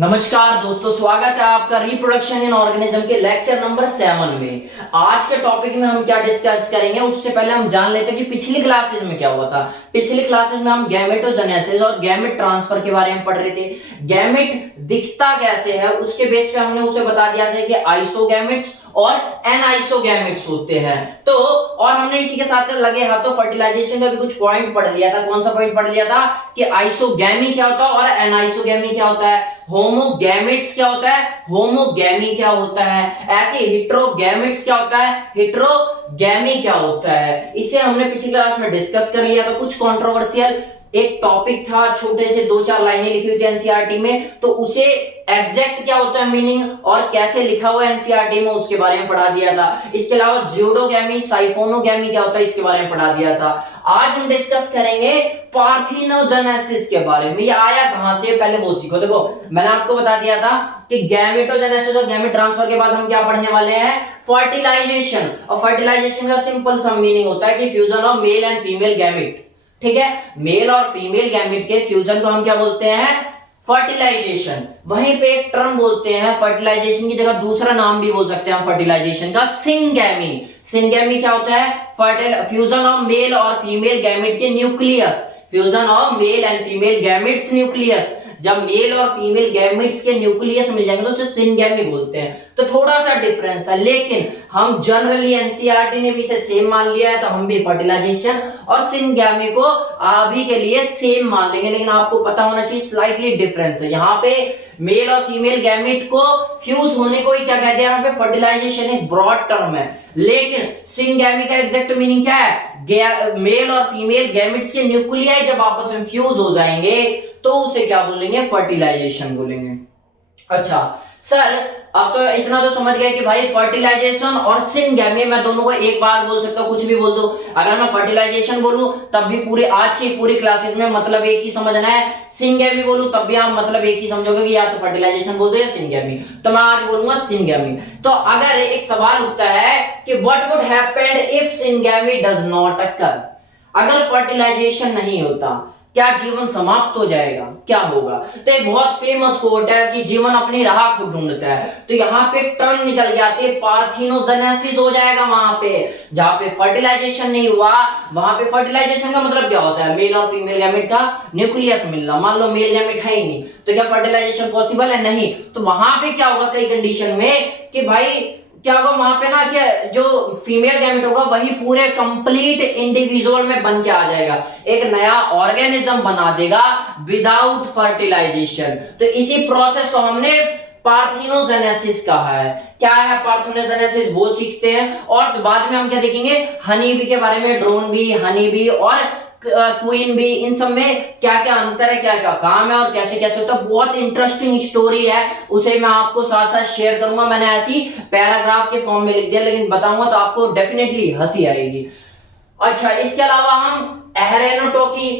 नमस्कार दोस्तों, स्वागत है आपका रिप्रोडक्शन इन ऑर्गेनिज्म के लेक्चर नंबर 7 में। आज के टॉपिक में हम क्या डिस्कस करेंगे उससे पहले हम जान लेते हैं कि पिछली क्लासेस में क्या हुआ था। पिछली क्लासेस में हम गैमेटोजेनेसिस और गैमेट ट्रांसफर के बारे में पढ़ रहे थे। गैमेट दिखता कैसे है उसके बेस पे हमने उसे बता दिया था कि आइसोगैमेट्स और एनाइसोगैमेट्स होते हैं। तो और हमने इसी के साथ लगे हाथों फर्टिलाइजेशन का भी कुछ पॉइंट पढ़ लिया था। कौन सा पॉइंट पढ़ लिया था कि आइसोगैमी क्या होता है और एनाइसोगैमी क्या होता है, होमोगैमेट्स क्या होता है, होमोगैमी क्या होता है, ऐसे हेटेरोगैमेट्स क्या होता है, हेटेरोगैमी क्या होता है। इसे हमने पिछली क्लास में डिस्कस कर लिया था। कुछ कंट्रोवर्शियल एक टॉपिक था, छोटे से 2-4 लाइनें लिखी हुई थी एनसीईआरटी में, तो उसे एग्जैक्ट क्या होता है मीनिंग और कैसे लिखा हुआ है एनसीईआरटी में उसके बारे में पढ़ा दिया था। इसके अलावा ज्यूडोगैमी साइफोनोगैमी क्या होता है इसके बारे में पढ़ा दिया था। आज हम डिस्कस करेंगे पार्थिनोजेनेसिस के बारे में। ये आया कहां से पहले वो सीखो। देखो मैंने आपको बता दिया था कि गैमेटोजेनेसिस और गैमेट ट्रांसफर के बाद हम क्या पढ़ने वाले हैं, फर्टिलाइजेशन। और फर्टिलाइजेशन का सिंपल सा मीनिंग होता है कि fusion of male and female gamete. ठीक है, मेल और फीमेल गैमेट के फ्यूजन को हम क्या बोलते हैं, फर्टिलाइजेशन। वहीं पे एक टर्म बोलते हैं फर्टिलाइजेशन की जगह दूसरा नाम भी बोल सकते हैं फर्टिलाइजेशन का, सिंगैमी। सिंगैमी क्या होता है, फ्यूजन ऑफ मेल और फीमेल गैमेट के nucleus, fusion of male and female gametes nucleus. जब मेल और फीमेल गैमेट्स के न्यूक्लियस मिल जाएंगे तो उसे सिंगैमी बोलते हैं। तो थोड़ा सा डिफरेंस है, लेकिन हम जनरली एनसीईआरटी ने भी इसे सेम मान लिया है, तो हम भी फर्टिलाइजेशन और सिंगैमी को अभी के लिए सेम मान लेंगे। लेकिन आपको पता होना चाहिए स्लाइटली डिफरेंस है। यहाँ पे मेल और फीमेल गैमेट को फ्यूज होने को ही क्या कहते हैं, यहाँ पे फर्टिलाइजेशन एक ब्रॉड टर्म है। लेकिन सिंगैमी का एग्जैक्ट मीनिंग क्या है, मेल और फीमेल गैमेट्स के न्यूक्लियाई जब आपस में फ्यूज हो जाएंगे तो उसे क्या बोलेंगे, फर्टिलाइजेशन बोलेंगे। अच्छा सर, अब तो इतना तो समझ गए कि भाई फर्टिलाइजेशन और सिंगैमी मैं दोनों को एक बार बोल सकता हूं, कुछ भी बोल दो। अगर मैं फर्टिलाइजेशन बोलूं तब भी पूरे आज की पूरी क्लासेस में मतलब एक ही समझना है, सिंगैमी बोलूं तब भी आप मतलब एक ही समझोगे कि या तो फर्टिलाइजेशन बोल दो या सिंगैमी। तो मैं आज बोलूंगा सिंगैमी। तो अगर एक सवाल उठता है कि what would happen if syngamy does not occur, अगर फर्टिलाइजेशन नहीं होता क्या जीवन समाप्त हो जाएगा, क्या होगा। तो एक बहुत फेमस कोट है कि जीवन अपनी राह खुद ढूंढता है। तो यहाँ पे टर्म निकल जाती है, पार्थिनोजेनेसिस हो जाएगा। वहां पे जहां पे फर्टिलाइजेशन नहीं हुआ, वहां पे फर्टिलाइजेशन का मतलब क्या होता है, मेल और फीमेल गैमेट का न्यूक्लियस मिलना। मान लो मेल गैमेट है ही नहीं, तो क्या फर्टिलाइजेशन पॉसिबल है, नहीं। तो वहां पे क्या होगा कई कंडीशन में कि भाई क्या होगा वहां पे ना, कि जो फीमेल गैमेट होगा वही पूरे कंप्लीट इंडिविजुअल में बन के आ जाएगा, एक नया ऑर्गेनिज्म बना देगा विदाउट फर्टिलाइजेशन। तो इसी प्रोसेस को हमने पार्थिनोजेनेसिस कहा है। क्या है पार्थिनोजेनेसिस वो सीखते हैं, और बाद में हम क्या देखेंगे, हनी बी के बारे में, ड्रोन बी, हनी बी और क्वीन बी, इन सब में क्या क्या अंतर है, क्या क्या काम है और कैसे कैसे होता है। बहुत इंटरेस्टिंग स्टोरी है, उसे मैं आपको साथ साथ शेयर करूंगा। मैंने ऐसी पैराग्राफ के फॉर्म में लिख दिया, लेकिन बताऊंगा तो आपको डेफिनेटली हंसी आएगी। अच्छा, इसके अलावा हम एरेनोटोकी,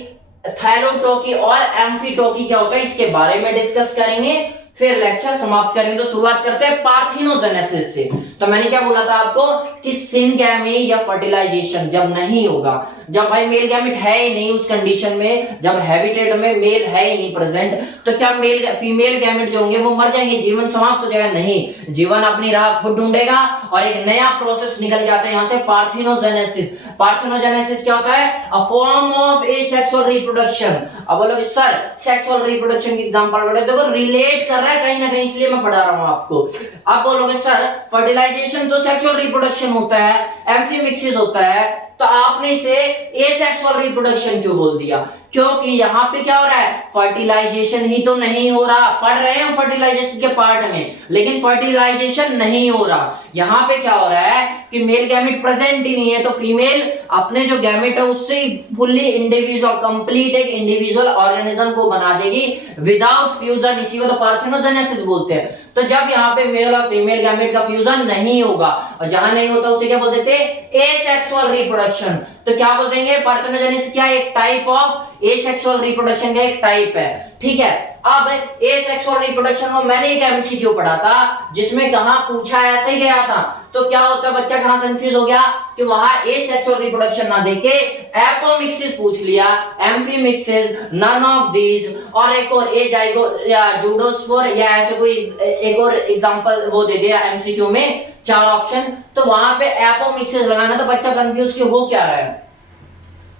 थैलोटोकी और एम्फीटोकी क्या होता है इसके बारे में डिस्कस करेंगे, फिर लेक्चर समाप्त करेंगे। तो शुरुआत करते हैं पार्थिनोजेनेसिस से। तो मैंने क्या बोला था आपको कि सिंगैमी या फर्टिलाइजेशन जब नहीं होगा, जब भाई मेल गैमेट है ही नहीं उस कंडीशन में, जब हैबिटेट में मेल है ही नहीं प्रेजेंट, तो क्या मेल फीमेल गैमेट जो होंगे वो मर जाएंगे, जीवन समाप्त हो जाएगा, नहीं। जीवन अपनी राह खुद ढूंढेगा और एक नया प्रोसेस निकल जाता है यहां से, पार्थिनोजेनेसिस। पार्थिनोजेनेसिस क्या होता है, a form of asexual reproduction. अब बोलोगे सर सेक्सुअल रिप्रोडक्शन की एग्जांपल बोले, देखो रिलेट कर रहा है कहीं ना कहीं, इसलिए मैं पढ़ा रहा हूं आपको। अब बोलोगे सर फर्टिलाइजेशन तो सेक्सुअल रिप्रोडक्शन होता है, एम्फीमिक्सिस होता है, तो आपने इसे एसेक्सुअल रिप्रोडक्शन क्यों बोल दिया, क्योंकि यहाँ पे क्या हो रहा है, फर्टिलाइजेशन ही तो नहीं हो रहा। पढ़ रहे हैं फर्टिलाइजेशन के पार्ट में, लेकिन फर्टिलाइजेशन नहीं हो रहा। यहाँ पे क्या हो रहा है कि मेल गैमेट प्रेजेंट ही नहीं है, तो फीमेल अपने जो गैमेट है उससे फुल्ली इंडिविजुअल, कंप्लीट एक इंडिविजुअल ऑर्गेनिज्म को बना देगी विदाउट फ्यूजन। इसी को तो पार्थिनोजेनेसिस बोलते हैं। तो जब यहाँ पे मेल और फीमेल गैमेट का फ्यूजन नहीं होगा, और जहां नहीं होता उसे क्या बोल देते हैं, एसेक्सुअल रिप्रोडक्शन। तो क्या बोल देंगे, पार्थिनोजेनेसिस क्या, एक टाइप ऑफ एसेक्सुअल रिप्रोडक्शन का एक टाइप है। ठीक है, अब एसेक्सुअल रिप्रोडक्शन को मैंने एक एमसीक्यू पढ़ा था जिसमें कहां पूछा ऐसे ही गया था तो क्या होता है, बच्चा कहां कंफ्यूज हो गया कि वहां ए सेक्सुअल रिप्रोडक्शन ना देके एपोमिक्सिस पूछ लिया, एम्फीमिक्सिस, नन ऑफ दीज, और एक और ए जाइगोट या जूडोस्पोर या ऐसे कोई एक और एग्जांपल वो दे दिया एमसीक्यू में 4 ऑप्शन, तो वहां पे एपोमिक्सिस लगाना तो बच्चा कंफ्यूज कि हो क्या रहा है।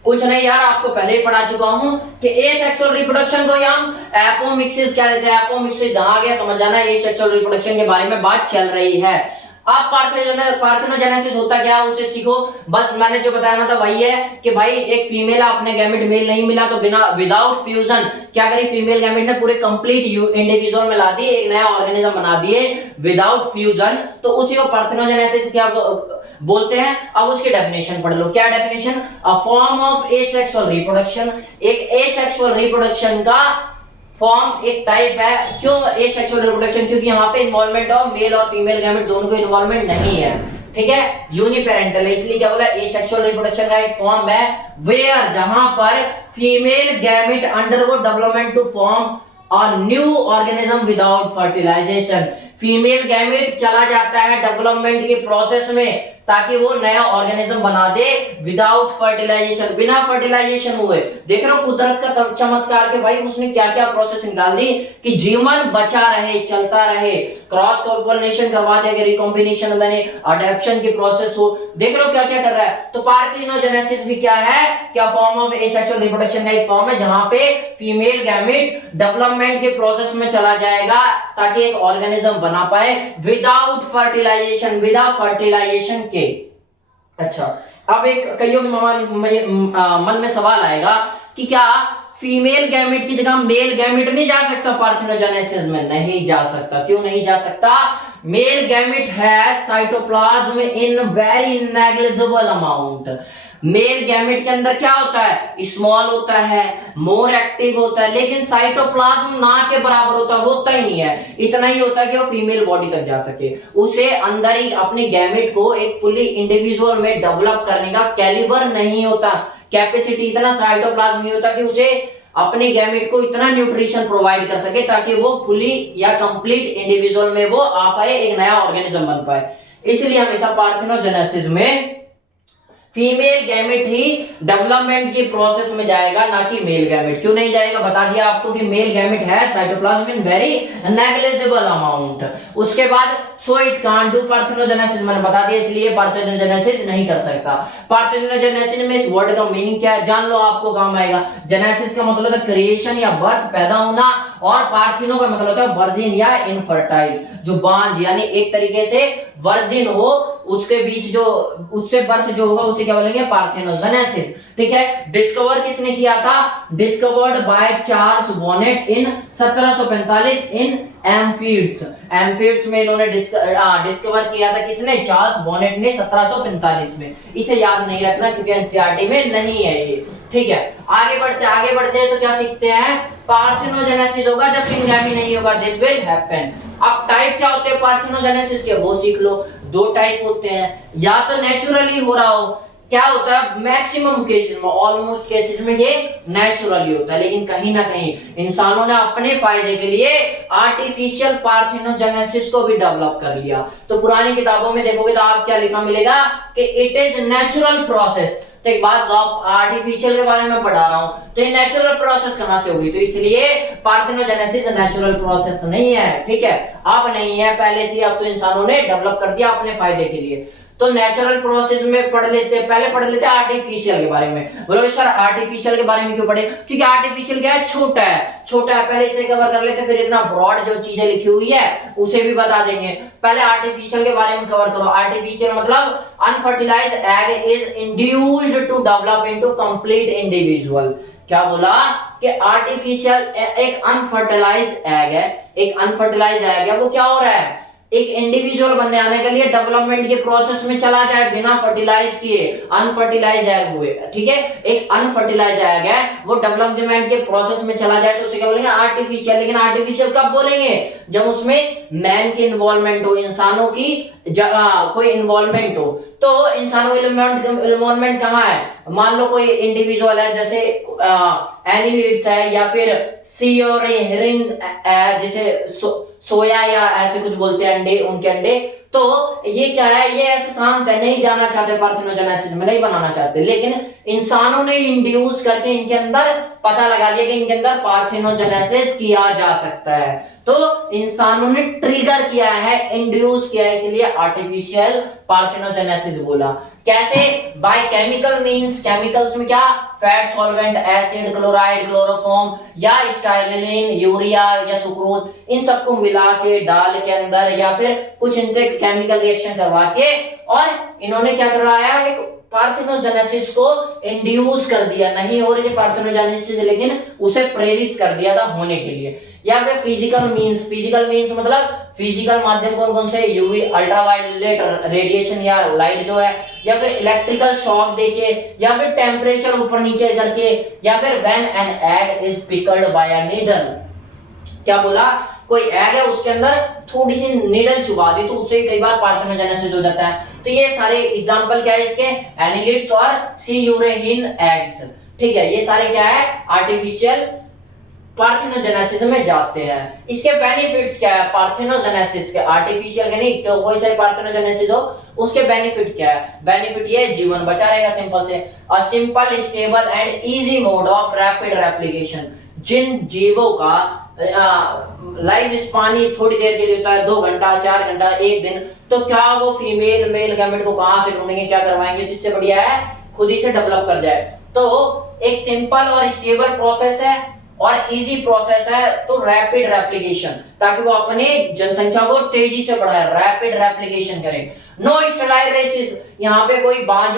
कुछ नहीं यार, आपको पहले ही पढ़ा चुका हूं कि एसेक्सुअल रिप्रोडक्शन को हम एपोमिक्सिस कह देते हैं। एपोमिक्सिस जहां गया समझ जाना एसेक्सुअल रिप्रोडक्शन के बारे में बात चल रही है। अब पार्थेनोजेनेसिस होता क्या है उसे सीखो। बस मैंने जो बताया ना था वही है कि भाई एक फीमेल अपने गैमेट मेल नहीं मिला तो बिना विदाउट फ्यूजन क्या करी, फीमेल गैमेट ने पूरे कंप्लीट इंडिविजुअल में ला दिए, एक नया ऑर्गेनिज्म बना दिए विदाउट फ्यूजन, तो उसी को पार्थेनोजेनेसिस क्या बोलते हैं। अब उसकी डेफिनेशन पढ़ लो। क्या definition? A form of asexual reproduction, एक एसेक्सुअल रिप्रोडक्शन का फॉर्म, एक टाइप है। क्यों एसेक्सुअल रिप्रोडक्शन? क्योंकि यहाँ पे इन्वॉल्वमेंट ऑफ मेल और फीमेल गैमेट दोनों को इन्वॉल्वमेंट नहीं है, ठीक है, यूनिपेरेंटल है, इसलिए क्या बोला, एसेक्सुअल रिप्रोडक्शन का एक फॉर्म है वेयर जहां पर female gamete undergo development to form a new organism without fertilisation. Female gamete चला जाता है डेवलपमेंट के प्रोसेस में ताकि वो नया ऑर्गेनिज्म बना दे विदाउट फर्टिलाइजेशन, बिना फर्टिलाइजेशन हुए। देख रहे हो कुदरत का चमत्कार के भाई उसने क्या क्या प्रोसेस निकाल दी कि जीवन बचा रहे, चलता रहे, क्रॉस पॉलिनेशन करवा दे, रिकॉम्बिनेशन बने, अडैप्शन की प्रोसेस हो। देख रहे हो क्या क्या कर रहा है। तो पार्थेनोजेनेसिस भी क्या है, क्या फॉर्म ऑफ एसेक्सुअल रिप्रोडक्शन का एक फॉर्म है जहां पे फीमेल गैमेट डेवलपमेंट के प्रोसेस में चला जाएगा ताकि एक ऑर्गेनिज्म बना पाए विदाउट फर्टिलाइजेशन, विदा फर्टिलाइजेशन के। अच्छा, अब एक कईयों के मन में सवाल आएगा कि क्या फीमेल गैमेट की जगह मेल गैमेट नहीं जा सकता पार्थेनोजेनेसिस में? नहीं जा सकता। क्यों नहीं जा सकता? मेल गैमेट है cytoplasm in very negligible amount. Male gamete के अंदर क्या होता है, स्मॉल होता है, मोर एक्टिव होता है, लेकिन साइटोप्लाज्म ना के बराबर होता ही नहीं है। इतना ही होता है कि वो फीमेल बॉडी तक जा सके। उसे अंदर ही अपने गैमेट को एक फुली इंडिविजुअल में डेवलप करने का कैलिबर नहीं होता, कैपेसिटी, इतना साइटोप्लाज्म नहीं होता कि उसे अपने गैमेट को इतना न्यूट्रिशन प्रोवाइड कर सके ताकि वो फुली या कंप्लीट इंडिविजुअल में वो आ पाए, एक नया ऑर्गेनिज्म बन पाए। इसलिए हमेशा पार्थेनोजेनेसिस में फीमेल गैमेट ही डेवलपमेंट की प्रोसेस में जाएगा, ना कि मेल गैमेट। क्यों नहीं जाएगा? बता दिया आपको कि मेल गैमेट है cytoplasm in very negligible amount. उसके बाद so it can't do parthenogenesis, मैंने बता दिया, इसलिए पार्थेनोजेनेसिस नहीं कर सकता। पार्थेनोजेनेसिस में इस वर्ड का मीनिंग क्या है जान लो, आपको काम आएगा। जेनेसिस का मतलब है क्रिएशन या बर्थ, पैदा होना, और पार्थिनो का मतलब होता है वर्जिन या इनफर्टाइल, जो बांझ यानी एक तरीके से वर्जिन हो, उसके बीच जो उससे बर्थ जो होगा उसे क्या बोलेंगे, पार्थेनोजेनेसिस, ठीक है। डिस्कवर किसने किया था? डिस्कवर्ड बाय चार्ल्स बॉनेट इन 1745 इन एम्फीड्स। एम्फीड्स में इन्होंने डिस्कवर किया था, किसने? चार्ल्स बॉनेट ने 1745 में। इसे याद नहीं रखना क्योंकि एनसीईआरटी में नहीं है ये, ठीक है। आगे बढ़ते हैं तो क्या सीखते हैं? पार्थेनोजेनेसिस होगा जब सिंगैमी नहीं होगा, दिस विल हैपन। अब टाइप क्या होते हैं पार्थेनोजेनेसिस के, वो सीख लो। 2 टाइप होते हैं, या तो नेचुरली हो रहा हो, क्या होता है मैक्सिमम केसेस में, ऑलमोस्ट केसेस में ये नेचुरली होता है, लेकिन कहीं ना कहीं इंसानों ने अपने फायदे के लिए आर्टिफिशियल पार्थेनोजेनेसिस को भी डेवलप कर लिया। तो पुरानी किताबों में देखोगे तो आप क्या लिखा मिलेगा कि इट इज नेचुरल प्रोसेस। तो एक बात, आप आर्टिफिशियल के बारे में पढ़ा रहा हूं, तो ये नेचुरल प्रोसेस कहां से होगी? तो इसलिए पार्थेनोजेनेसिस नेचुरल प्रोसेस नहीं है, ठीक है। अब नहीं है, पहले थी, अब तो इंसानों ने डेवलप कर दिया अपने फायदे के लिए। तो नेचुरल प्रोसेस में पढ़ लेते हैं, पहले पढ़ लेते हैं आर्टिफिशियल के बारे में। बोलो सर आर्टिफिशियल के बारे में क्यों पढ़े? क्योंकि आर्टिफिशियल क्या है, छोटा है, पहले इसे कवर कर लेते, फिर इतना ब्रॉड जो चीजें लिखी हुई है उसे भी बता देंगे। पहले आर्टिफिशियल के बारे में कवर करो। आर्टिफिशियल मतलब unfertilised egg is induced to develop into complete individual. क्या बोला कि आर्टिफिशियल एक अनफर्टिलाइज्ड एग है, एक अनफर्टिलाइज्ड एग है, वो क्या हो रहा है, एक इंडिविजुअल बनने आने के लिए डेवलपमेंट के प्रोसेस में चला जाए बिना फर्टिलाइज किए, अनफर्टिलाइज एग हुए, ठीक है। एक अनफर्टिलाइज एग है, वो डेवलपमेंट के प्रोसेस में चला जाए तो उसे क्या बोलेंगे, आर्टिफिशियल। लेकिन आर्टिफिशियल कब बोलेंगे? जब उसमें मैन की इन्वॉल्वमेंट हो, इंसानों की कोई इन्वॉल्वमेंट हो। तो इंसानों की इन्वॉल्वमेंट कहाँ है? मान लो कोई इंडिविजुअल है, जैसे एनिलिड्स है, या फिर सी और हेरिन, जैसे सोया या ऐसे कुछ बोलते हैं अंडे, उनके अंडे, तो ये क्या है, ये ऐसे शांत है, नहीं जाना चाहते पार्थेनोजेनेसिस में, नहीं बनाना चाहते, लेकिन इंसानों ने इंड्यूस करके इनके अंदर पता लगा लिया कि इनके अंदर पार्थेनोजेनेसिस किया जा सकता है। तो इंसानों ने ट्रिगर किया है, इंड्यूस किया है, इसलिए आर्टिफिशियल पार्थेनोजेनेसिस बोला। कैसे? बाय केमिकल मींस, केमिकल्स में क्या, fat solvent, acid, chloride, chloroform या स्टाइलिन, यूरिया या सुक्रोज, इन सबको मिला के डाल के अंदर या फिर कुछ इनसे केमिकल रिएक्शन करवा के, और इन्होंने क्या करवाया, एक पार्थेनोजेनेसिस को इंड्यूस कर दिया, नहीं हो रही थी पार्थेनोजेनेसिस लेकिन उसे प्रेरित कर दिया था होने के लिए। या फिर फिजिकल मींस, फिजिकल मींस मतलब फिजिकल माध्यम कौन कौन से, यूवी अल्ट्रावायलेट रेडिएशन या लाइट जो है, या फिर इलेक्ट्रिकल शॉक देके, या फिर टेम्परेचर ऊपर नीचे करके, या फिर when an egg is pricked by a needle. क्या बोला, कोई एग है उसके अंदर थोड़ी सी नीडल चुबा दी तो उससे कई बार पार्थेनोजेनेसिस हो जाता है। तो ये सारे एग्जांपल क्या है इसके, एनिलिड्स और सी यूरेहिन एग्स। ठीक है, ये सारे क्या है, आर्टिफिशियल पार्थेनोजेनेसिस में जाते हैं। इसके बेनिफिट्स क्या है पार्थेनोजेनेसिस के, आर्टिफिशियल के नहीं, तो कोई सा पार्थेनोजेनेसिस हो उसके बेनिफिट क्या है, बेनिफिट ये जीवन बचा रहेगा सिंपल से, a simple stable and easy mode of rapid replication. जिन जीवों का लाइफ स्पान थोड़ी देर के लिए होता है, 2 घंटा, 4 घंटा, 1 दिन, तो क्या वो फीमेल मेल गैमेट को कहां से ढूंढेंगे, क्या करवाएंगे, जिससे बढ़िया है खुद ही से डेवलप कर जाए। तो एक सिंपल और स्टेबल प्रोसेस है और इजी प्रोसेस है, तो रैपिड रेप्लिकेशन, ताकि वो अपने जनसंख्या को तेजी से बढ़ाए, रैपिड रेप्लिकेशन करें। नो स्टेराइल रेसेस, यहाँ पे कोई बांझ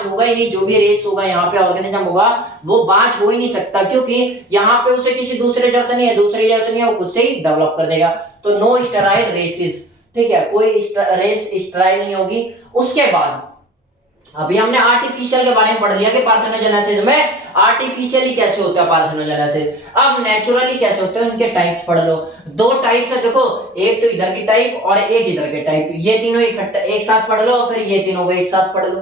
होगा ही नहीं, जो भी रेस होगा यहाँ पे ऑर्गेनिज्म होगा वो बांझ हो ही नहीं सकता, क्योंकि यहाँ पे उसे किसी दूसरे जरूरत नहीं है, दूसरी जरूरत नहीं है, वो खुद से ही डेवलप कर देगा। तो नो स्टेराइल रेसेस, ठीक है, कोई रेस स्टेराइल नहीं होगी। उसके बाद अभी हमने आर्टिफिशियल के बारे में पढ़ लिया कि पार्थेनोजेनेसिस में आर्टिफिशियली कैसे होता है पार्थेनोजेनेसिस। अब नेचुरली कैसे होता है उनके टाइप्स पढ़ लो। 2 टाइप्स है, देखो, एक तो इधर की टाइप और एक इधर के टाइप, ये तीनों एक साथ पढ़ लो, और फिर ये तीनों को एक साथ पढ़ लो।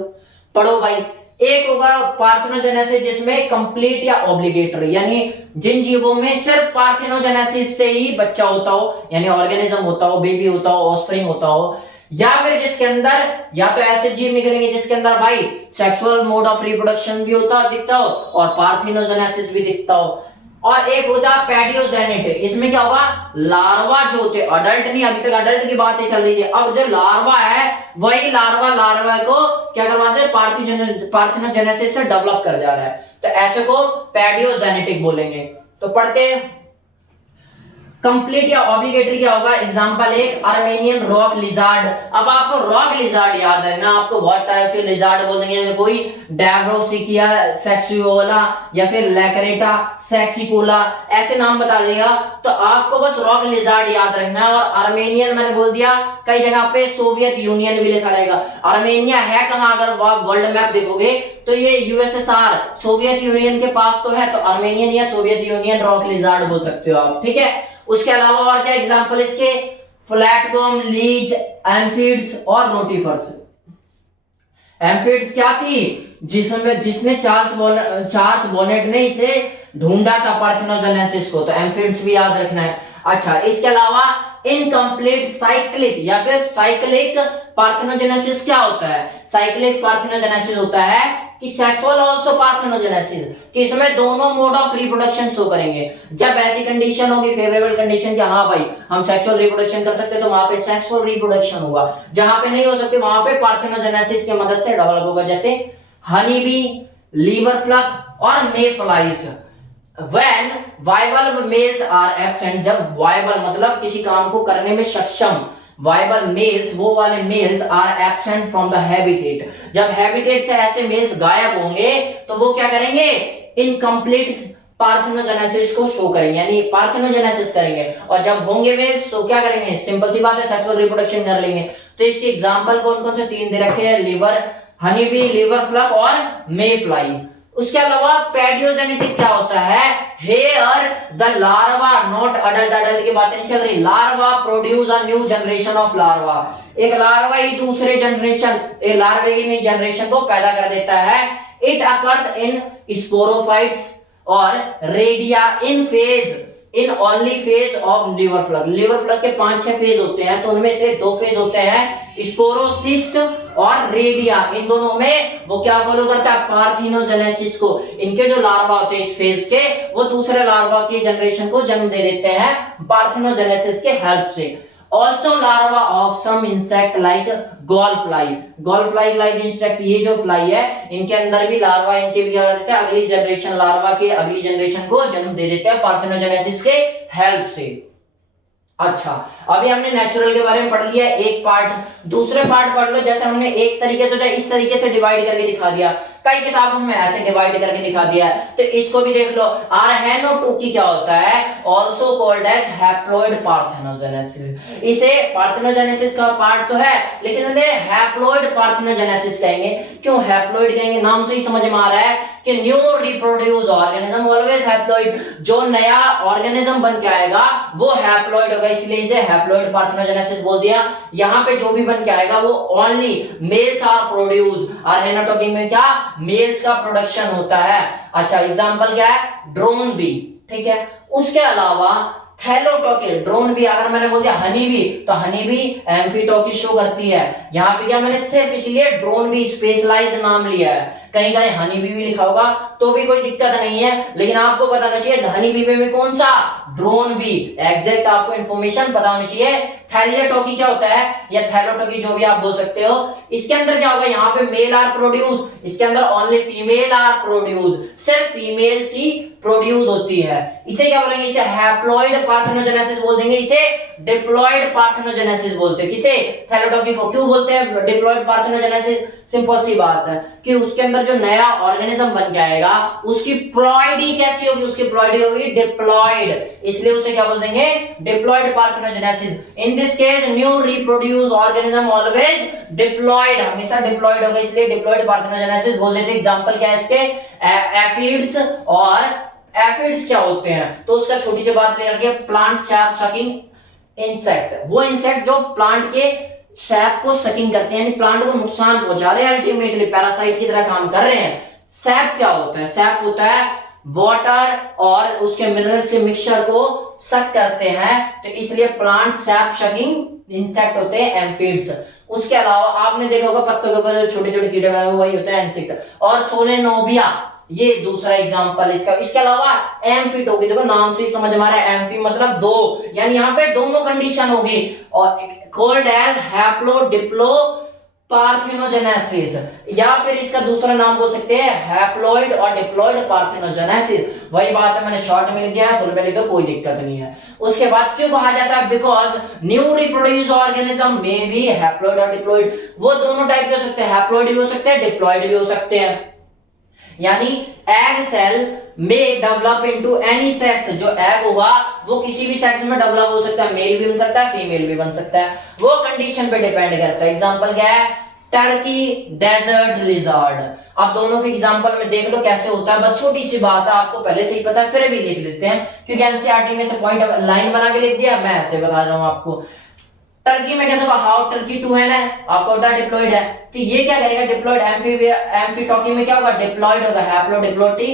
पढ़ो भाई। एक होगा पार्थेनोजेनेसिस जिसमें कंप्लीट या ऑब्लिगेटरी, यानी जिन जीवों में सिर्फ पार्थेनोजेनेसिस से ही बच्चा होता हो, यानी ऑर्गेनिज्म होता हो, बेबी होता हो, ऑफस्प्रिंग होता हो, या फिर जिसके अंदर या तो ऐसे जीव निकलेंगे जिसके अंदर भाई सेक्सुअल मोड ऑफ रिप्रोडक्शन भी होता दिखता हो और पार्थेनोजेनेसिस भी दिखता हो। और एक होता है पैडियोजेनेट, इसमें क्या होगा, लार्वा जो होते, अडल्ट नहीं, अभी तक अडल्ट की बातें चल रही है, अब जो लार्वा है वही लार्वा को क्या करवाते हैं, पार्थेनोजेनेसिस से डेवलप कर जा रहा है, तो ऐसे को पैडियोजेनेटिक बोलेंगे। तो पढ़ते कंप्लीट या ऑब्लिगेटरी क्या होगा, एग्जांपल एक आर्मेनियन रॉक लिजार्ड। अब आपको रॉक लिजार्ड याद है ना, आपको बहुत टाइप के लिजार्ड बोल देंगे, कोई डैब्रोसिकिया सेक्सियोला या फिर लैक्रेटा सेक्सिकोला, ऐसे नाम बता देगा, तो आपको बस रॉक लिजार्ड याद रखना है। और आर्मेनियन मैंने बोल दिया, कई जगह पे सोवियत यूनियन भी लिखा रहेगा। आर्मेनिया है कहां, अगर आप वर्ल्ड मैप देखोगे तो ये यूएसएसआर, सोवियत यूनियन के पास तो है, तो आर्मेनियन या सोवियत यूनियन रॉक लिजार्ड बोल सकते हो आप, ठीक है। उसके अलावा और क्या एग्जांपल इसके, फ्लैटवर्म, लीच, एम्फिड्स और रोटिफर्स। एम्फिड्स क्या थी, जिसने चार्ल्स बॉनेट ने इसे ढूंढा था पार्थेनोजेनेसिस को, तो एम्फिड्स भी याद रखना है। अच्छा, इसके अलावा इनकम्प्लीट साइक्लिक या फिर साइक्लिक पार्थेनोजेनेसिस क्या होता है, साइक्लिक पार्थेनोजेनेसिस होता है कि सेक्सुअल आल्सो पार्थेनोजेनेसिस, कि इसमें दोनों मोड ऑफ रिप्रोडक्शन शो करेंगे। जब ऐसी कंडीशन होगी, फेवरेबल कंडीशन कि हाँ भाई हम सेक्सुअल रिप्रोडक्शन कर सकते हैं, तो वहां पे सेक्सुअल रिप्रोडक्शन होगा, जहां पे नहीं हो सकते वहां पे पार्थेनोजेनेसिस की मदद से डेवलप होगा, जैसे हनी बी, लीवर फ्लक और मे flies. When viable males are absent, जब viable मतलब किसी काम को करने में सक्षम, viable males वो वाले males are absent from the habitat, जब habitat से ऐसे males गायब होंगे तो वो क्या करेंगे, incomplete पार्थेनोजेनेसिस को शो करेंगे, यानी पार्थेनोजेनेसिस करेंगे। और जब होंगे मेल्स तो क्या करेंगे, सिंपल सी बात है, सेक्सुअल रिप्रोडक्शन कर लेंगे। तो इसके एग्जांपल कौन कौन से 3 दे रखे हैं, liver, honey bee, liver fluke और मे फ्लाई। उसके अलावा पैडियोजेनेटिक क्या होता है, here the larva, not adult की बातें नहीं चल रही, larva produce a new generation of larva, एक लार्वा ही दूसरे जनरेशन, एक लार्वे की नई जनरेशन को पैदा कर देता है। इट अकर्स इन स्पोरोफाइट्स और redia in phase in only phase of liver fluke. Liver fluke के 5-6 फेज होते हैं, तो उनमें से 2 फेज होते हैं स्पोरोसिस्ट और रेडिया। इन दोनों में वो क्या फॉलो करता है, पार्थिनोजेनेसिस को। इनके जो लार्वा होते हैं इस फेज के, वो दूसरे लार्वा के जनरेशन को जन्म दे देते हैं पार्थिनोजेनेसिस के हेल्प से। Also larva of some insect like golfly, golfly like insect, ये जो फ्लाई है इनके अंदर भी लार्वा, इनके भी क्या देते हैं, अगली जनरेशन लार्वा के अगली जनरेशन को जन्म दे देते हैं पार्थिनोजेनेसिस के हेल्प से। अच्छा, अभी हमने नेचुरल के बारे में पढ़ लिया एक पार्ट, दूसरे पार्ट पढ़ लो। जैसे हमने एक तरीके से इस तरीके से डिवाइड करके दिखा दिया, कई किताबों में ऐसे डिवाइड करके दिखा दिया है, तो इसको भी देख लो। RNO2 क्या होता है, also called as haploid parthenogenesis. इसे पार्थिनोजेनेसिस का पार्ट तो है, लेकिन इन्हें हैप्लॉइड पार्थिनोजेनेसिस कहेंगे। क्यों हैप्लॉइड कहेंगे, नाम से ही समझ में आ रहा है कि new reproduce organism always haploid. जो नया ऑर्गेनिज्म बन के आएगा वो हैप्लॉइड होगा, इसलिए इसे हैप्लॉइड पार्थिनोजेनेसिस बोल दिया। यहाँ पे जो भी बन के आएगा वो only males are produce. RNO2 में क्या, मेल्स का प्रोडक्शन होता है। अच्छा, एग्जांपल क्या है, ड्रोन बी, ठीक है। उसके अलावा थैलोटॉकी, ड्रोन भी अगर मैंने बोल दिया हनी बी, तो हनी बी एम्फीटॉकी शो करती है। यहाँ पे क्या मैंने सिर्फ इसलिए ड्रोन बी स्पेशलाइज्ड नाम लिया है, कहीं कहीं हनी बी भी लिखा होगा तो भी कोई दिक्कत नहीं है, लेकिन आपको पता होना चाहिए हनी बी में कौन सा, ड्रोन बी, एग्जैक्ट आपको इंफॉर्मेशन पता होनी चाहिए। थैलियोटॉकी क्या होता है, या थैलोटॉकी जो भी आप बोल सकते हो, इसके अंदर क्या होगा, यहाँ पे मेल आर प्रोड्यूस, इसके अंदर ओनली फीमेल आर प्रोड्यूस, सिर्फ फीमेल्स ही प्रोड्यूस होती है। इसे क्या बोलेंगे, इसे हैप्लॉइड पार्थिनोजेनेसिस बोल देंगे, इसे डिप्लॉइड पार्थिनोजेनेसिस बोलते हैं। किसे, थैलेटॉकी को। क्यों बोलते हैं डिप्लॉइड पार्थिनोजेनेसिस, सिंपल सी बात है कि उसके अंदर जो नया ऑर्गेनिज्म बन के आएगा उसकी प्लॉइडी कैसी होगी, उसकी प्लॉइडी होगी डिप्लॉइड, इसलिए उसे क्या बोल देंगे, diploid parthenogenesis. In this case new reproduce organism always diploid, हमेशा डिप्लॉइड होगा, इसलिए डिप्लॉइड पार्थिनोजेनेसिस बोल देते हैं। एग्जांपल क्या है इसके, एफिड्स। और एफिड्स क्या होते हैं, तो उसका छोटी सी बात लेकर के, प्लांट सैप सकिंग इंसेक्ट, वो इंसेक्ट जो प्लांट के सैप को सकिंग करते हैं, यानी प्लांट को नुकसान पहुंचा रहे हैं, अल्टीमेटली पैरासाइट की तरह काम कर रहे हैं। सैप क्या होता है, सैप होता है वाटर और उसके मिनरल से मिक्सचर को सक करते हैं, तो इसलिए प्लांट सैप सकिंग इंसेक्ट होते हैं एम्फिड्स। उसके अलावा आपने देखा होगा पत्तों के ऊपर छोटे छोटे कीड़े बने हुए, वही होते हैं इंसेक्ट। और सोलेनोबिया, ये दूसरा एग्जांपल इसका। इसके अलावा एम्फिट होगी, देखो नाम से ही समझ में आ रहा है, एम्फी मतलब दो, यानी यहाँ पे दोनों कंडीशन होगी, और called as haplo diplo parthenogenesis, या फिर इसका दूसरा नाम बोल सकते हैं हैप्लॉइड और डिप्लॉइड पार्थिनोजेनेसिस। वही बात है, मैंने शॉर्ट में लिख दिया है, फुल में लिख दो, कोई दिक्कत नहीं है। उसके बाद क्यों कहा जाता है, बिकॉज न्यू रिप्रोड्यूस ऑर्गेनिज्म में भी हैप्लॉइड और डिप्लॉइड, वो दोनों टाइप के हो सकते हैं, हैप्लॉइड भी हो सकते हैं, डिप्लॉइड भी हो सकते हैं। यानी एग सेल में डेवलप इनटू एनी सेक्स, जो एग होगा वो किसी भी सेक्स में डेवलप हो सकता है, मेल भी बन सकता है, फीमेल भी बन सकता है, वो कंडीशन पे डिपेंड करता है। एग्जांपल क्या है, टर्की, डेजर्ट लिजर्ड। अब दोनों के एग्जांपल में देख लो कैसे होता है, बस छोटी सी बात है, आपको पहले से ही पता है, फिर भी लिख लेते हैं क्योंकि एनसीईआरटी में से पॉइंट लाइन बना के लिख दिया, मैं ऐसे बता रहा हूं आपको। टर्की में कैसे होगा, हाउ टर्की टू है, आपको पता है डिप्लॉइड है, तो ये क्या करेगा, डिप्लॉइड। एम्फीटॉकी में क्या होगा, डिप्लॉइड होगा, हैप्लो डिप्लॉइडी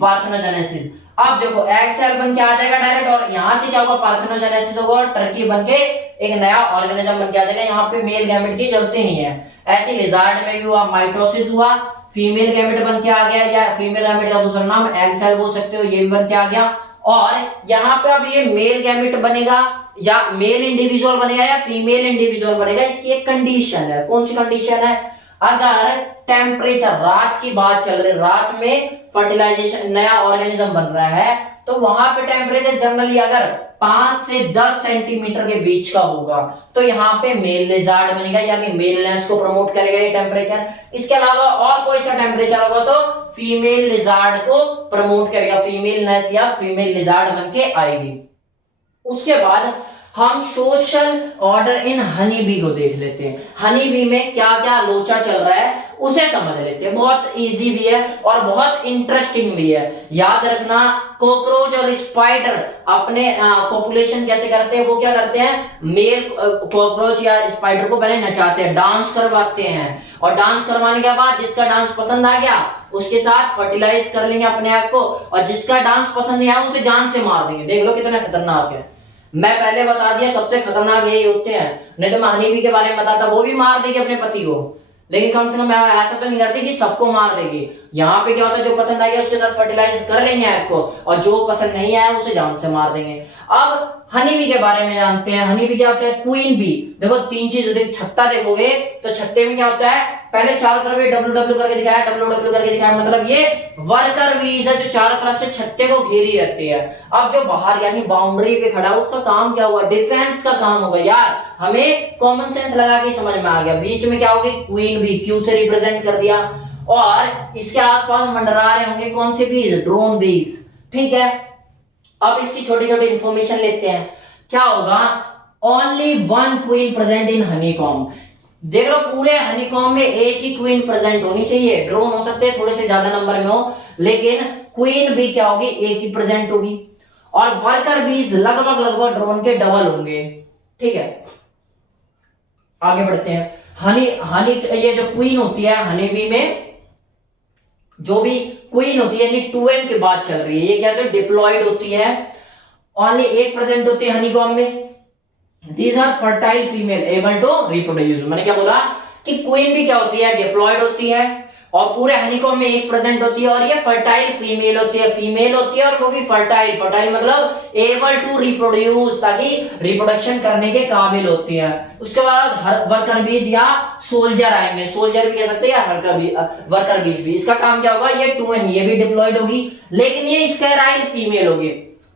पार्थिनोजेनेसिस। अब देखो एग सेल बन के आ जाएगा डायरेक्ट, और यहां से क्या होगा, पार्थिनोजेनेसिस होगा, और टर्की बन के एक नया ऑर्गेनिज्म बन के आ जाएगा। यहाँ पे मेल गैमेट की जरूरत ही नहीं है। ऐसे लिजार्ड में भी हुआ, माइटोसिस हुआ, फीमेल गैमेट बन के आ गया, या फीमेल गैमेट का दूसरा नाम एग सेल बोल सकते हो, ये भी बन के आ गया। और यहाँ पे अब ये मेल गैमेट बनेगा, या मेल इंडिविजुअल बनेगा, या फीमेल इंडिविजुअल बनेगा। इसकी एक कंडीशन है, कौन सी कंडीशन है, अगर टेम्परेचर, रात की बात चल रही है, रात में फर्टिलाइजेशन नया ऑर्गेनिज्म बन रहा है, तो वहां पे टेम्परेचर जनरली अगर 5 से 10 सेंटीमीटर के बीच का होगा, तो यहाँ पे मेल लिजार्ड बनेगा, यानी मेलनेस को प्रमोट करेगा ये टेम्परेचर। इसके अलावा और कोई सा टेम्परेचर होगा तो फीमेल लिजार्ड को प्रमोट करेगा, फीमेलनेस या फीमेल लिजार्ड बन के आएगी। उसके बाद हम social order in honey bee को देख लेते हैं। हनी बी में क्या क्या लोचा चल रहा है उसे समझ लेते हैं। बहुत इजी भी है और बहुत इंटरेस्टिंग भी है। याद रखना, कॉकरोच और स्पाइडर अपने पॉपुलेशन कैसे करते हैं, वो क्या करते हैं, मेल कॉकरोच या स्पाइडर को पहले नचाते हैं, डांस करवाते हैं, और डांस करवाने के बाद जिसका डांस पसंद आ गया उसके साथ फर्टिलाइज कर लेंगे अपने आप को, और जिसका डांस पसंद नहीं आया उसे जान से मार देंगे। देख लो कितना खतरनाक है। मैं पहले बता दिया सबसे खतरनाक यही होते हैं, नहीं तो मैं हनी बी के बारे में बताता, वो भी मार देगी अपने पति को, लेकिन कम से कम मैं ऐसा तो नहीं करती कि सबको मार देगी। यहाँ पे क्या होता है, जो पसंद आएगा उसके साथ फर्टिलाइज कर लेंगे आपको, और जो पसंद नहीं आया उसे जान से मार देंगे। अब हनी बी के बारे में जानते हैं। हनी बी क्या होता है, क्वीन बी। देखो तीन चीज, छत्ता देखोगे तो छत्ते में क्या होता है, पहले चारों तरफ ये डब्ल्यू डब्ल्यू करके दिखाया, डब्ल्यू डब्ल्यू करके दिखाया, मतलब ये वर्कर बीज है जो चारों तरफ से छत्ते को घेरी रहती है। अब जो बाहर यानी बाउंड्री पे खड़ा उसका काम क्या हुआ, डिफेंस का काम होगा। यार हमें कॉमन सेंस लगा के समझ में आ गया। बीच में क्या होगी, क्वीन बी, क्यू से रिप्रेजेंट कर दिया, और इसके आसपास मंडरा रहे होंगे कौन से बीज, ड्रोन बीज। ठीक है, अब इसकी छोटी छोटी इंफॉर्मेशन लेते हैं। क्या होगा, only one queen present in honeycomb. देख लो पूरे हनीकॉम में एक ही क्वीन प्रेजेंट होनी चाहिए। ड्रोन हो सकते हैं थोड़े से ज्यादा नंबर में हो, लेकिन क्वीन भी क्या होगी, एक ही प्रेजेंट होगी, और वर्कर बीज लगभग लगभग ड्रोन के डबल होंगे। ठीक है, आगे बढ़ते हैं। हनी हनी ये जो क्वीन होती है हनी बी में, जो भी क्वीन होती है यानी 2n के बाद चल रही है, ये क्या होता है, डिप्लॉयड होती है, ओनली एक प्रेजेंट होती है हनीकॉम में। These are fertile female able to reproduce. मैंने क्या बोला कि क्वीन भी क्या होती है, डिप्लॉयड होती है, और पूरे हनीकॉम में एक प्रेजेंट होती है, और ये फर्टाइल फीमेल होती है, फीमेल होती है, और वो भी फर्टाइल। फर्टाइल मतलब एबल टू रिप्रोड्यूस, ताकि रिप्रोडक्शन करने के काबिल होती है। उसके बाद वर्कर बीज या सोल्जर आएंगे, सोल्जर भी कह सकते हैं या वर्कर बीज भी। इसका काम क्या होगा, ये 2n, ये भी डिप्लॉयड होगी, लेकिन ये स्टेराइल फीमेल होगी।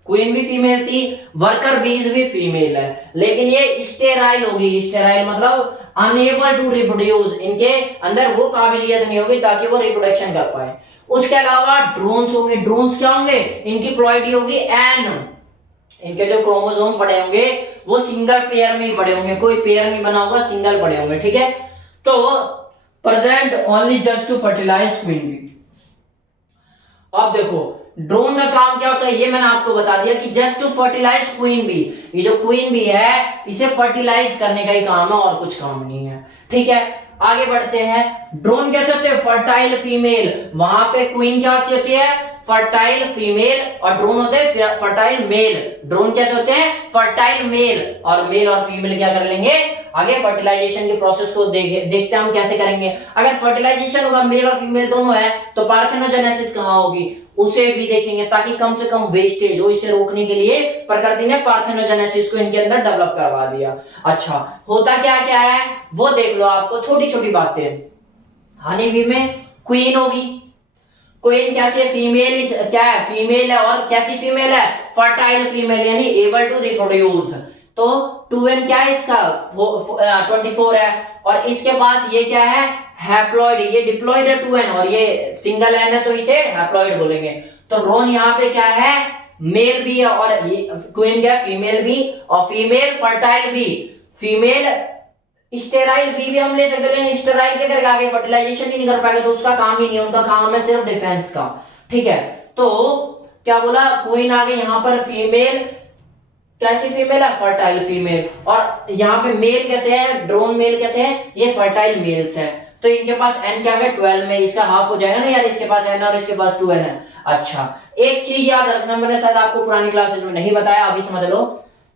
क्वीन भी फीमेल थी, वर्कर बीज भी फीमेल है, लेकिन ये स्टेराइल होगी। स्टेराइल मतलब अनएबल टू रिप्रोड्यूस, इनके अंदर वो काबिलियत नहीं होगी ताकि वो रिप्रोडक्शन कर पाए। उसके अलावा ड्रोन्स होंगे। ड्रोन्स क्या होंगे, इनकी प्लॉइडी होगी एन, इनके जो क्रोमोसोम पड़े होंगे वो सिंगल पेयर में ही पड़े होंगे, कोई पेयर नहीं बना होगा, सिंगल पड़े होंगे। ठीक है, तो present only just to fertilise queen bee. अब देखो ड्रोन का काम क्या होता है, ये मैंने आपको बता दिया कि just to fertilise queen bee. ये जो क्वीन बी है इसे फर्टिलाइज करने का ही काम है, और कुछ काम नहीं है। ठीक है, आगे बढ़ते हैं। ड्रोन कैसे होते हैं, फर्टाइल फीमेल। वहां पे क्वीन क्या होती है, फर्टाइल फीमेल, और ड्रोन होते हैं फर्टाइल मेल। ड्रोन कैसे होते हैं, फर्टाइल मेल, और मेल और फीमेल क्या कर लेंगे, आगे फर्टिलाइजेशन के प्रोसेस को देखते हैं हम कैसे करेंगे। अगर फर्टिलाइजेशन होगा मेल और फीमेल दोनों है तो पार्थेनोजेनेसिस कहां होगी, उसे भी देखेंगे, ताकि कम से कम वेस्टेज हो। इसे रोकने के लिए प्रकृति ने पार्थेनोजेनेसिस को इनके अंदर डेवलप करवा दिया। अच्छा, होता क्या क्या है वो देख लो, आपको छोटी छोटी बातें। हनी बी में क्वीन होगी, क्वीन कैसी है, फीमेल, क्या है, फीमेल है, और कैसी फीमेल है, फर्टाइल फीमेल, यानी एबल टू रिप्रोड्यूस। तो 2n क्या है इसका, 24 है, और इसके पास ये क्या है, हैप्लॉइड, ये डिप्लॉइड है 2n, और ये सिंगल n है तो इसे हैप्लॉइड बोलेंगे। तो ड्रोन यहाँ पे क्या है, मेल भी है, और ये क्वीन क्या है, फीमेल भी, और फीमेल फर्टाइल भी। फीमेल स्टेराइल भी हम ले सकते हैं, स्टेराइल के करके आगे फर्टिलाइजेशन ही नहीं कर पाएगा, तो उसका काम ही नहीं है, उनका काम है सिर्फ डिफेंस का। ठीक है, तो क्या बोला, क्वीन आ गई यहाँ पर, फीमेल कैसी फीमेल है, फर्टाइल फीमेल, और यहाँ पे मेल कैसे है, ड्रोन मेल कैसे है, ये फर्टाइल मेल्स है। तो इनके पास n क्या है, 12 में, इसका हाफ हो जाएगा ना यार, इसके पास n और इसके पास 2n है। अच्छा, एक चीज याद रखना, मैंने शायद आपको पुरानी क्लासेस में नहीं बताया, अभी समझ लो।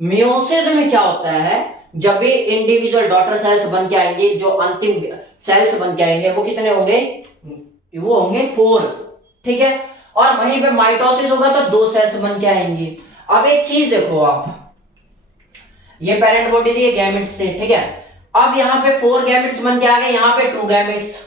मियोसिस में क्या होता है, जब भी इंडिविजुअल डॉटर सेल्स बन के आएंगे, जो अंतिम सेल्स बन के आएंगे वो कितने होंगे, वो होंगे 4। ठीक है, और वहीं पे माइटोसिस होगा तो 2 सेल्स बन के आएंगे। अब एक चीज देखो आप, ये पेरेंट बॉडी थी, ये गैमेट्स थे। ठीक है, अब यहाँ पे 4 गैमेट्स बन के आ गए, यहाँ पे 2 गैमेट्स,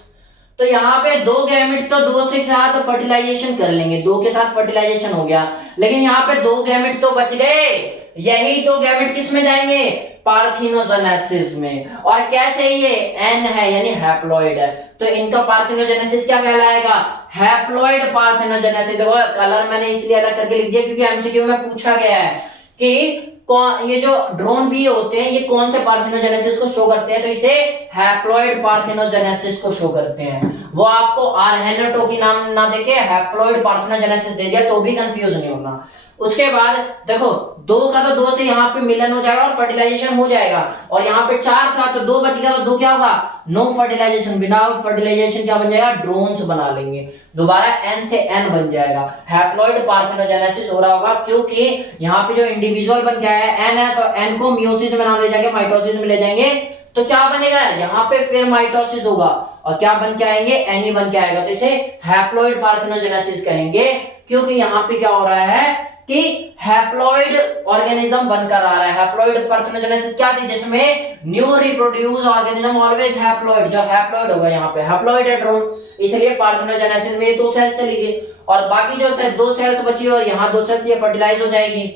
तो यहाँ पे 2 गैमेट तो 2 से साथ फर्टिलाइजेशन कर लेंगे, 2 के साथ फर्टिलाइजेशन हो गया, लेकिन यहाँ पे 2 गैमेट तो बच गए। यही 2 गैमेट किस में जाएंगे, पार्थिनोजेनेसिस में। और कैसे, ये n है यानी हैप्लॉइड है, तो इनका पार्थिनोजेनेसिस क्या कहलाएगा, हैप्लॉइड पार्थिनोजेनेसिस। देखो कलर मैंने इसलिए अलग करके लिख दिया क्योंकि एमसीक्यू में पूछा गया है ये जो ड्रोन बी होते हैं ये कौन से पार्थेनोजेनेसिस को शो करते हैं, तो इसे हैप्लॉइड पार्थेनोजेनेसिस को शो करते हैं। वो आपको आर्हेनेटो की नाम ना देके हैप्लॉइड पार्थेनोजेनेसिस दे दिया तो भी कंफ्यूज नहीं होना। उसके बाद देखो दो का तो दो से यहाँ पे मिलन हो जाएगा और फर्टिलाइजेशन हो जाएगा, और यहाँ पे 4 था तो 2 बच गया तो 2 क्या होगा, नो फर्टिलाइजेशन। विदाउट फर्टिलाइजेशन क्या बन जाएगा, ड्रोन्स बना लेंगे। दोबारा n से n बन जाएगा, हैप्लॉइड पार्थेनोजेनेसिस हो रहा होगा, क्योंकि यहाँ पे जो इंडिविजुअल बन के आया है n है, तो n को मियोसिस में ना ले जाएंगे माइटोसिस में ले जाएंगे, तो क्या बनेगा यहाँ पे फिर माइटोसिस होगा और क्या बन के आएंगे, n ही बन के आएगा। तो इसे हैप्लॉइड पार्थेनोजेनेसिस कहेंगे, क्योंकि यहाँ पे क्या हो रहा है कि हैप्लॉइड ऑर्गेनिज्म बनकर आ रहा है। हैप्लॉइड पार्थेनोजेनेसिस क्या थी, जिसमें new reproduce organism always haploid, जो हैप्लॉइड होगा यहाँ पे हैप्लॉइड है ड्रोन, इसलिए पार्थेनोजेनेसिस में 2 सेल्स चली गई और बाकी जो थे 2 सेल्स बची और यहाँ 2 सेल्स ये फर्टिलाइज हो जाएगी।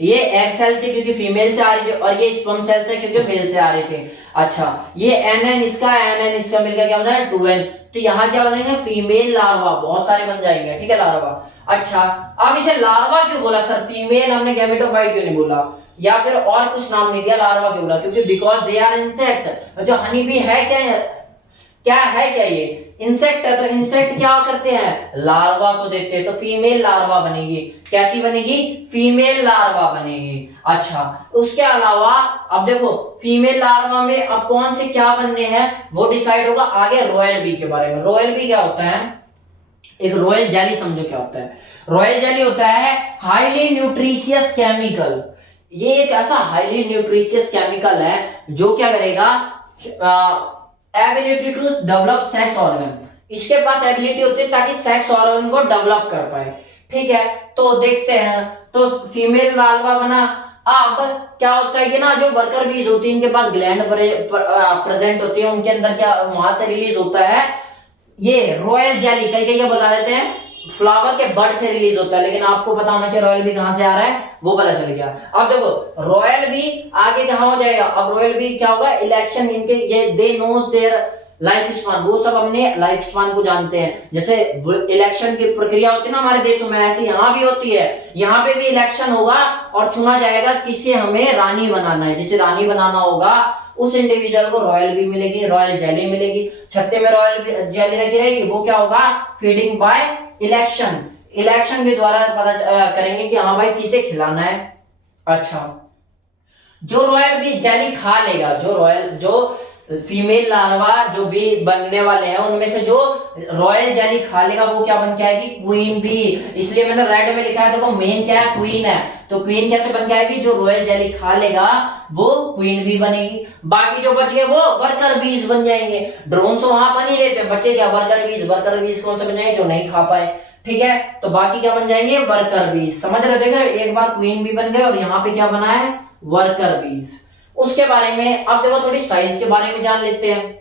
ये एग सेल थे क्योंकि फीमेल से आ रही थी और ये स्पर्म सेल से क्योंकि मेल से आ रहे थे। अच्छा ये एन इसका मिलकर क्या बना है 2n, तो यहाँ क्या बनेंगे फीमेल लार्वा, बहुत सारे बन जाएंगे, ठीक है लार्वा। अच्छा अब इसे लार्वा क्यों बोला सर, फीमेल हमने गैमेटोफाइट क्यों नहीं बोला या फिर और कुछ नाम नहीं दिया, लार्वा क्यों बोला, क्योंकि बिकॉज दे आर इंसेक्ट। जो हनी बी है क्या ये इंसेक्ट है, तो इंसेक्ट क्या करते हैं, लार्वा को देते हैं, तो फीमेल लार्वा बनेगी। कैसी बनेगी, फीमेल लार्वा बनेगी। अच्छा उसके अलावा अब देखो फीमेल लार्वा में अब कौन से क्या बनने हैं वो डिसाइड होगा आगे रॉयल बी के बारे में। रॉयल बी क्या होता है, एक रॉयल जेली समझो क्या होता है। रॉयल जेली होता है हाईली न्यूट्रिशियस केमिकल, ये एक ऐसा हाईली न्यूट्रिशियस केमिकल है जो क्या करेगा, ability to develop sex organ, इसके पास एबिलिटी होती है ताकि सेक्स ऑर्गन को डेवलप कर पाए, ठीक है। तो देखते हैं, तो फीमेल लार्वा बना। अब क्या होता है कि ना जो वर्कर बीज होती है इनके पास ग्लैंड प्रेजेंट होती है, उनके अंदर क्या वहां से रिलीज होता है ये रॉयल जेली, कई क्या बता देते हैं फ्लावर के बड से रिलीज होता है, लेकिन आपको पता होना चाहिए रॉयल बी कहां से आ रहा है, वो पता चल गया। अब देखो रॉयल बी आगे कहां हो जाएगा, अब रॉयल बी क्या होगा, इलेक्शन इनके ये they knows their life span, वो सब हमने लाइफ स्पान को जानते हैं। जैसे इलेक्शन की प्रक्रिया होती है ना हमारे देशों में, ऐसे यहाँ भी होती है, यहाँ पे भी इलेक्शन होगा और चुना जाएगा किसे हमें रानी बनाना है, जिसे रानी बनाना होगा उस इंडिविजुअल को रॉयल बी मिलेगी, रॉयल जेली मिलेगी। छत्ते में रॉयल जेली रखी रहेगी, वो क्या होगा, फीडिंग बाय इलेक्शन के द्वारा पता करेंगे कि हाँ भाई किसे खिलाना है। अच्छा जो रॉयल बी जेली खा लेगा, जो फीमेल लार्वा जो भी बनने वाले हैं उनमें से जो रॉयल जेली खा लेगा वो क्या बन के आएगी, क्वीन बी। इसलिए मैंने रेड में लिखा है, देखो मेन क्या है, क्वीन है, तो क्वीन कैसे बन के आएगी, जो रॉयल जेली खा लेगा वो क्वीन बी बनेगी। बाकी जो बच गए वो वर्कर बीज बन जाएंगे। ड्रोन तो वहां बन ही रहे थे, बचे क्या वर्कर बीज कौन से बन जाएंगे, जो नहीं खा पाए, ठीक है। तो बाकी क्या बन जाएंगे, वर्कर बीज। समझ रहे, देख रहे, एक बार क्वीन बी बन गए और यहाँ पे क्या बना है, वर्कर बीज। उसके बारे में अब देखो थोड़ी साइज के बारे में जान लेते हैं।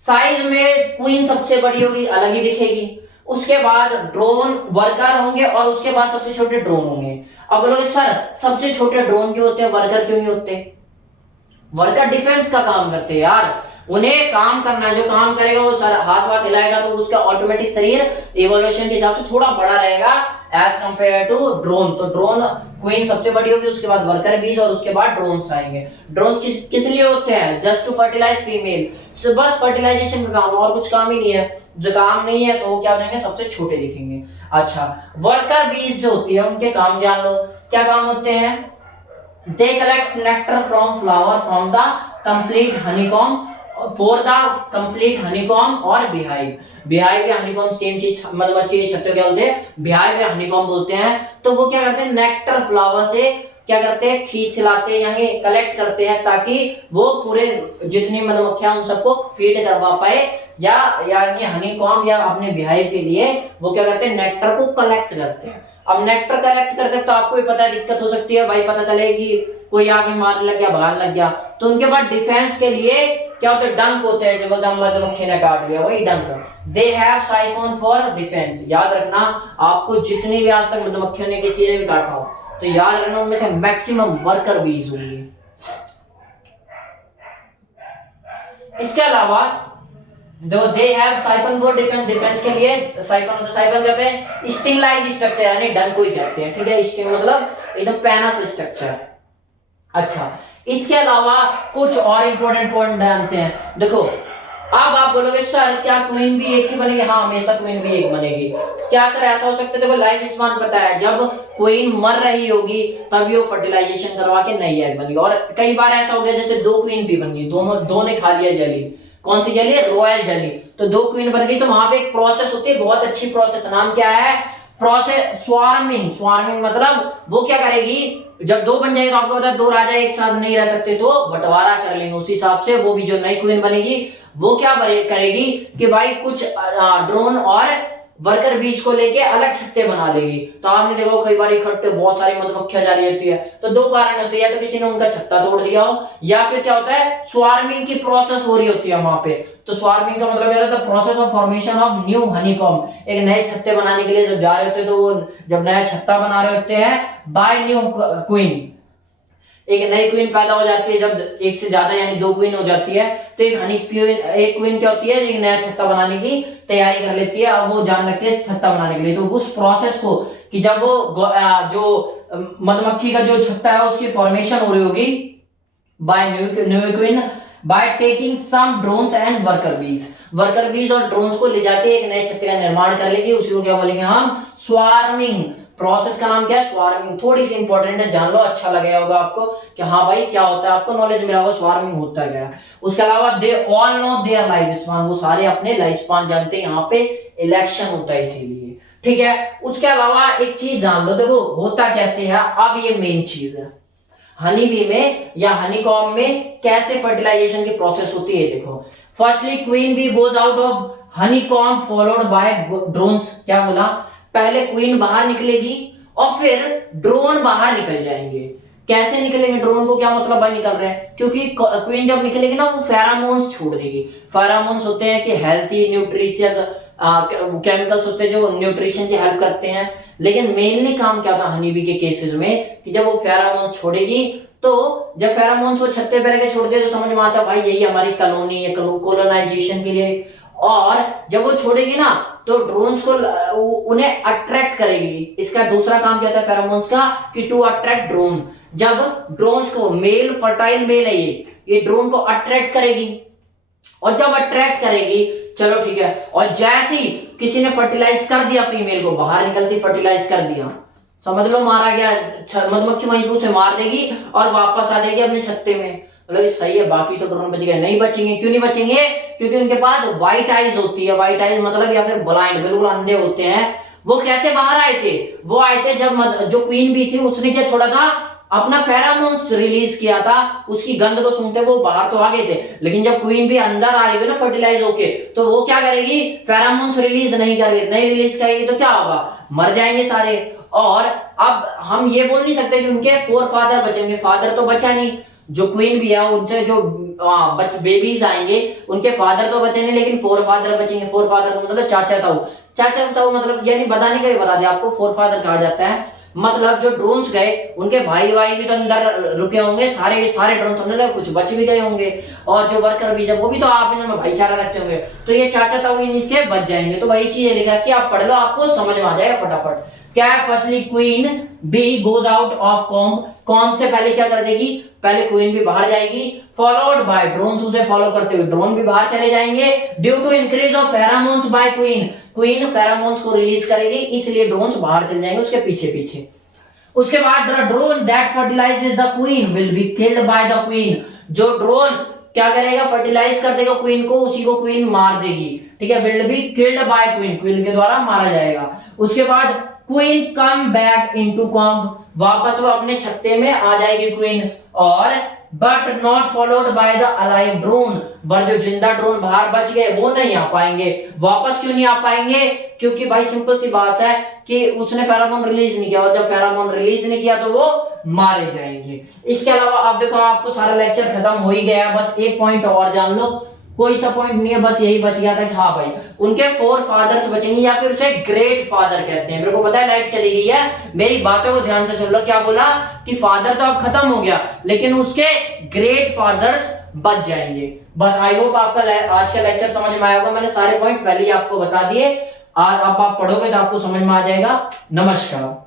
साइज में क्वीन सबसे बड़ी होगी, अलग ही दिखेगी, उसके बाद ड्रोन वर्कर होंगे और उसके बाद सबसे छोटे ड्रोन होंगे। अब बोलोगे सर सबसे छोटे ड्रोन क्यों होते हैं, वर्कर क्यों नहीं होते, वर्कर डिफेंस का काम करते हैं यार, उन्हें काम करना है, जो काम करेगा वो सर हाथ हिलाएगा तो उसका ऑटोमेटिक शरीर इवोल्यूशन के हिसाब से थोड़ा बड़ा रहेगा एज कंपेयर टू ड्रोन। तो ड्रोन क्वीन सबसे बड़ी होगी, उसके बाद वर्कर बीज और उसके बाद ड्रोन्स आएंगे। ड्रोन्स किस लिए होते हैं, जस्ट टू फर्टिलाइज फीमेल, बस फर्टिलाइजेशन का काम, और कुछ काम ही नहीं है। जो काम नहीं है तो वो क्या हो जाएंगे, सबसे छोटे दिखेंगे। अच्छा वर्कर बीज जो होती है उनके काम जान लो, क्या काम होते हैं, they collect nectar from flower from the complete honeycomb for the complete honeycomb और बिहाइव या हनीकॉम्ब सेम चीज, मधुमक्खी के छत्ते क्या बोलते हैं, बिहाइव या हनीकॉम्ब बोलते हैं। तो वो क्या करते हैं, नेक्टर फ्लावर से क्या करते हैं, खींच लाते हैं यानी कलेक्ट करते हैं, ताकि वो पूरे जितनी मधुमक्खियां उन सबको फीड करवा पाए, या यानी हनीकॉम्ब या अपने बिहाइव के लिए वो क्या करते हैं, नेक्टर को कलेक्ट करते हैं। अब नेक्टर कलेक्ट करते तो आपको भी पता है दिक्कत हो सकती है भाई, पता चले कि कोई आगे मारने लग गया, भगाने लग गया, तो उनके बाद डिफेंस के लिए क्या होते हैं, डंक होते हैं, जो मधुमक्खी ने काट लिया वही डंक। They have siphon for defence, याद रखना आपको जितनी भी आज तक मधुमक्खियों ने किसी ने भी काटा हो तो याद रखना उनमें से मैक्सिमम वर्कर बीज होंगे। इसके अलावा दो they have siphon for defence, defence के लिए साइफन होता है, साइफन कहते हैं स्टिंग स्ट्रक्चर यानी डंक को ही कहते हैं, ठीक है, इसके मतलब एकदम पैना सा स्ट्रक्चर। अच्छा, इसके अलावा कुछ और इंपॉर्टेंट पॉइंट जानते हैं। देखो अब आप बोलोगे सर क्या क्वीन भी एक ही बनेगी? हाँ, हमेशा क्वीन भी एक बनेगी। क्या सर ऐसा हो सकता है? देखो लाइफ स्पान पता है, जब क्वीन मर रही होगी तभी वो फर्टिलाइजेशन करवा के नई एग बनेगी। और कई बार ऐसा हो गया जैसे दो क्वीन भी बन गई, दोनों दो ने खा लिया जली, कौन सी जली? रॉयल जली, तो दो क्वीन बन गई। तो वहां पे एक प्रोसेस होती है, बहुत अच्छी प्रोसेस, नाम क्या है? Process swarming. स्वार्मिंग मतलब वो क्या करेगी, जब दो बन जाएगी तो आपको पता है दो राजा एक साथ नहीं रह सकते, तो बंटवारा कर लेंगे। उस हिसाब से वो भी जो नई क्वीन बनेगी वो क्या करेगी कि भाई कुछ ड्रोन और वर्कर बीज को लेके अलग छत्ते बना लेगी। तो आपने देखो कई बार इकट्ठे बहुत सारी मधुमक्खियां जा रही होती है, तो दो कारण होते हैं, या तो किसी ने उनका छत्ता तोड़ दिया हो, या फिर क्या होता है स्वार्मिंग की प्रोसेस हो रही होती है वहां पे। तो स्वार्मिंग का मतलब क्या होता है? Process of formation of new honeycomb. एक नए छत्ते बनाने के लिए जब जा रहे होते हैं, तो वो जब नया छत्ता बना रहे होते हैं बाय न्यू क्वीन, एक नई क्वीन पैदा हो जाती है। जब एक से ज्यादा यानी दो क्वीन हो जाती है, तो एक हनी क्वीन, एक क्वीन क्या होती है, एक नया छत्ता बनाने की तैयारी कर लेती है, और वो जान लगती है छत्ता बनाने के लिए। तो उस प्रोसेस को कि जब वो जो मधुमक्खी का जो छत्ता है उसकी फॉर्मेशन हो रही होगी by new queen, by taking some drones and worker bees, worker bees और ड्रोन्स को ले जाके एक नए छत्ते का निर्माण कर लेगी। उसी को क्या बोलेंगे हम? स्वार्मिंग। प्रोसेस का नाम क्या है? स्वार्मिंग। थोड़ी सी इंपॉर्टेंट है, जान लो, अच्छा लगेगा होगा आपको कि हाँ भाई क्या होता है, आपको नॉलेज मिला होगा स्वार्मिंग होता क्या है। उसके अलावा they all know there life span, वो सारे अपने लाइफ स्पान जानते हैं, यहाँ पे इलेक्शन होता है इसीलिए, ठीक है। उसके अलावा एक चीज जान लो, देखो होता कैसे है, अब ये मेन चीज है, हनी बी में या हनीकॉम्ब में कैसे फर्टिलाइजेशन की प्रोसेस होती है। देखो firstly queen bee goes out of honeycomb followed by drones. क्या बोला? पहले क्वीन बाहर निकलेगी और फिर ड्रोन बाहर निकल जाएंगे। कैसे निकलेंगे? ड्रोन को क्या मतलब भाई निकल रहे हैं? क्योंकि क्वीन जब निकलेगी ना वो फेरामोन्स छोड़ देगी। फेरामोन्स होते हैं कि हेल्थी न्यूट्रिशियस केमिकल्स होते हैं जो न्यूट्रिशन की हेल्प करते हैं। लेकिन मेनली काम क्या होता है हनी बी के केसेस में कि जब वो फेरामोन्स छोड़ेगी, तो जब फेरामोन्स वो छत्ते पे रख के छोड़ दे तो समझ में आता है भाई यही हमारी कॉलोनी है, कोलोनाइजेशन के लिए। और जब वो छोड़ेगी ना तो ड्रोन्स को उन्हें अट्रैक्ट करेगी। इसका दूसरा काम क्या होता है फेरोमोन्स का? कि टू अट्रैक्ट ड्रोन। जब ड्रोन्स को मेल, फर्टाइल मेल है ये ड्रोन को अट्रैक्ट करेगी, और जब अट्रैक्ट करेगी, चलो ठीक है, और जैसे ही किसी ने फर्टिलाइज कर दिया फीमेल को, बाहर निकलती फर्टिलाइज कर दिया, समझ लो मारा गया, मधुमक्खी वहीं पे उसे मार देगी और वापस आ जाएगी अपने छत्ते में। मतलब सही है, बाकी तो ड्रोन बच गए, नहीं बचेंगे। क्यों नहीं बचेंगे? क्योंकि उनके पास व्हाइट आइज होती है। व्हाइट आइज मतलब या फिर ब्लाइंड, बिल्कुल अंधे होते हैं। वो कैसे बाहर आए थे? वो आए थे जब जो क्वीन भी थी उसने क्या छोड़ा था? अपना फेरामोन्स रिलीज किया था। उसकी गंध को सूंघते वो बाहर तो आ गए थे, लेकिन जब क्वीन भी अंदर आ रही है ना फर्टिलाइज होके, तो वो क्या करेगी? फेरामोन्स रिलीज नहीं करेगी। नहीं रिलीज करेगी तो क्या होगा? मर जाएंगे सारे। और अब हम ये बोल नहीं सकते कि उनके फोर फादर बचेंगे, फादर तो बचा नहीं। जो क्वीन भी है उनसे जो बेबीज आएंगे उनके फादर तो बचे नहीं, लेकिन फोर फादर बचेंगे। फोर फादर का मतलब चाचा ताऊ। चाचा ताऊ मतलब यानी बताने का भी बता दिया आपको, फोर फादर कहा जाता है। मतलब जो ड्रोन्स गए उनके भाई भी तो अंदर रुके होंगे, सारे सारे ड्रोन समझ लो, कुछ बच भी गए होंगे। और जो वर्कर भी जब वो भी तो आप इनमें भाईचारा रखते होंगे, तो ये चाचा ताऊ इनके बच जाएंगे। तो वही चीज लिख रखी है, आप पढ़ लो, आपको समझ में आ जाएगा फटाफट। क्या है? Firstly queen bee goes out of comb. Comb से पहले क्या कर देगी? पहले क्वीन भी बाहर जाएगी, फॉलोड बाय ड्रोन्स, उसे फॉलो करते हुए ड्रोन भी बाहर चले जाएंगे। Due to increase of pheromones by queen, queen pheromones को रिलीज करेगी, इसलिए ड्रोन्स बाहर चले जाएंगे उसके पीछे पीछे। उसके बाद drone that fertilises the queen will be killed by the queen. जो ड्रोन क्या करेगा? फर्टिलाइज कर देगा क्वीन को, उसी को क्वीन मार देगी, ठीक है। Will be killed bye queen, queen के द्वारा मारा जाएगा। उसके बाद queen come back into comb, वापस वो अपने छत्ते में आ जाएगी क्वीन। और but not followed by the alive drone, पर जो जिंदा ड्रोन बाहर बच गए वो नहीं आ पाएंगे। वापस क्यों नहीं आ पाएंगे? क्योंकि भाई सिंपल सी बात है कि उसने फेरामोन रिलीज नहीं किया, और जब फेरामोन रिलीज नहीं किया तो वो मारे जाएंगे। इसके अलावा आप देखो, आपको सारा लेक्चर खत्म हो ही गया, बस एक पॉइंट और जान लो, कोई सा पॉइंट नहीं है, बस यही बच गया था कि हाँ भाई उनके फोर फादर्स बचेंगे, या फिर उसे ग्रेट फादर कहते हैं। मेरे को पता है लाइट चली गई है, मेरी बातों को ध्यान से सुन लो। क्या बोला कि फादर तो अब खत्म हो गया, लेकिन उसके ग्रेट फादर्स बच जाएंगे। बस आई होप आपका आज का लेक्चर समझ में आया होगा। मैंने सारे पॉइंट पहले ही आपको बता दिए और अब आप पढ़ोगे तो आपको समझ में आ जाएगा। नमस्कार।